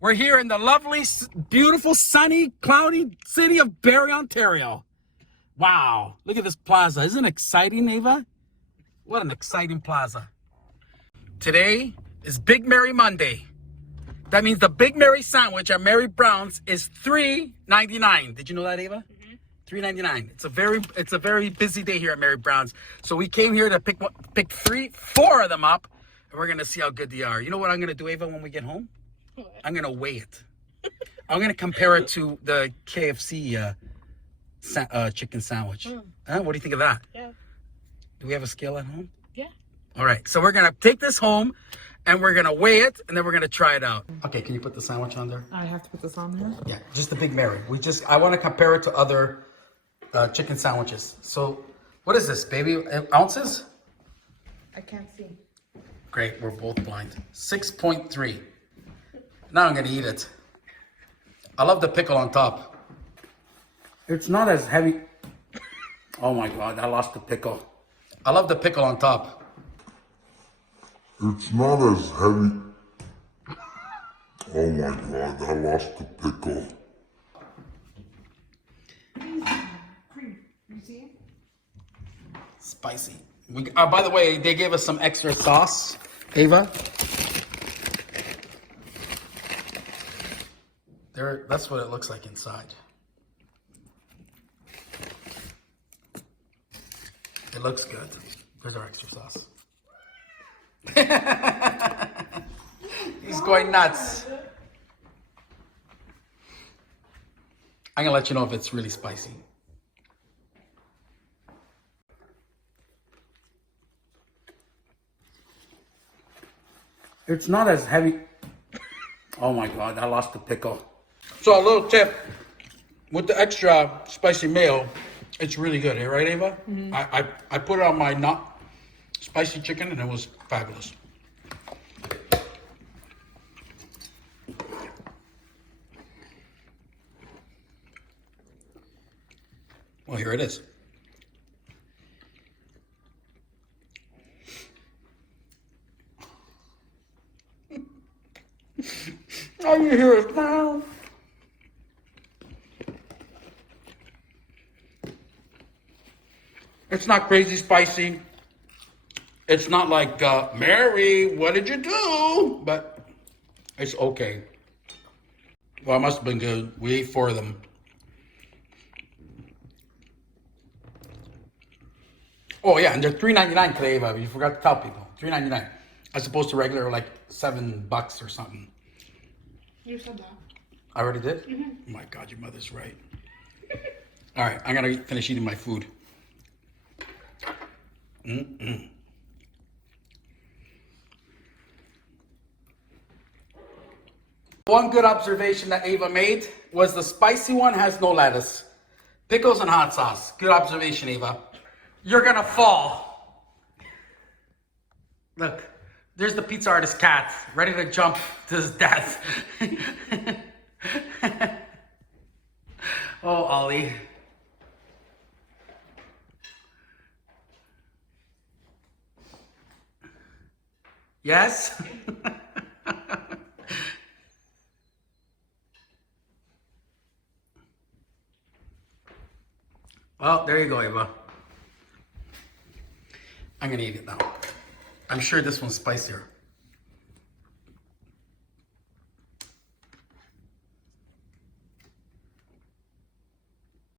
We're here in the lovely, beautiful, sunny, cloudy city of Barrie, Ontario. Wow, look at this plaza. Isn't it exciting, Ava? What an exciting plaza. Today is Big Mary Monday. That means the Big Mary sandwich at Mary Brown's is $3.99. Did you know that, Ava? $3.99. It's a very busy day here at Mary Brown's. So we came here to pick four of them up, and we're gonna see how good they are. You know what I'm gonna do, Ava, when we get home? What? I'm gonna weigh it. I'm gonna compare it to the KFC chicken sandwich. What do you think of that? Yeah. Do we have a scale at home? Yeah. All right, so we're gonna take this home and we're gonna weigh it and then we're gonna try it out. Okay, can you put the sandwich on there? I have to put this on there? Yeah, just the Big Mary. I wanna compare it to other chicken sandwiches. So what is this, baby? Ounces? I can't see. Great, we're both blind. 6.3. Now I'm gonna eat it. I love the pickle on top. It's not as heavy. Oh my God, I lost the pickle. I love the pickle on top. It's not as heavy. Oh my God, I lost the pickle. You see? Spicy. By the way, they gave us some extra sauce, Ava. That's what it looks like inside. It looks good. There's our extra sauce. He's going nuts. I'm gonna let you know if it's really spicy. It's not as heavy. Oh my God, I lost the pickle. So a little tip, with the extra spicy mayo, it's really good, right, Ava? Mm-hmm. I put it on my not spicy chicken and it was fabulous. Well, here it is. Are you hear it now? It's not crazy spicy. It's not like, Mary, what did you do? But it's okay. Well, it must have been good. We ate 4 of them. Oh yeah, and they're $3.99 today, Ava. You forgot to tell people. $3.99. As opposed to regular, like $7 or something. You said that. I already did? Mm-hmm. Oh my God, your mother's right. All right, I'm gonna finish eating my food. One good observation that Ava made was the spicy one has no lettuce. Pickles and hot sauce. Good observation, Ava. You're gonna fall. Look, there's the pizza artist cat, ready to jump to his death. Oh, Ollie. Yes? Well, there you go, Ava. I'm gonna eat it now. I'm sure this one's spicier.